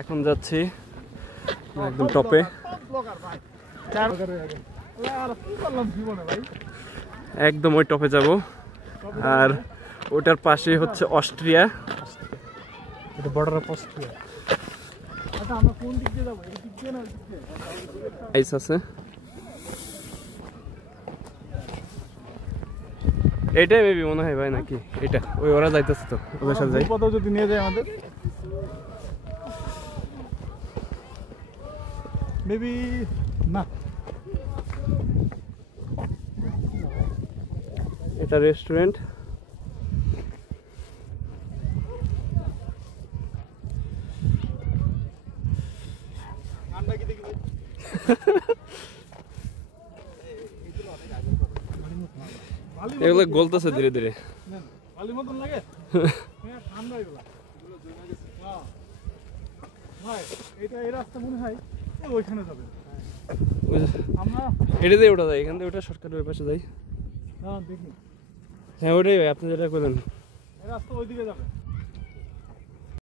এখন যাচ্ছি একদম টপে। একদম ওই টপে যাব। আর ওটার পাশে হচ্ছে অস্ট্রিয়া। এটা বর্ডার অফ অস্ট্রিয়া। আচ্ছা আমরা কোন দিক দিয়ে যাব? এই দিক দিয়ে না ওই দিক দিয়ে? আইস আছে। এটাই মেবি মনে হয় ভাই নাকি এটা? ওই ওরা যাইতেছে তো ওদের সাথে যাই। কত যদি নিয়ে যায় আমাদের মেবি না। এটা রেস্টুরেন্ট। এগুলো গলতেছে ধীরে ধীরে। বালির মতন লাগে? ঠান্ডা এগুলা। ভাই এটা এই রাস্তা মনে হয় ওইখানে যাবে। আমরা এটা দিয়ে ওটা যাই, এখান থেকে ওটা শর্টকাট ওই পাশে যাই। হ্যাঁ দেখি। হ্যাঁ ওটাই ভাই, আপনি যেটা করলেন এই রাস্তা ওইদিকে যাবে।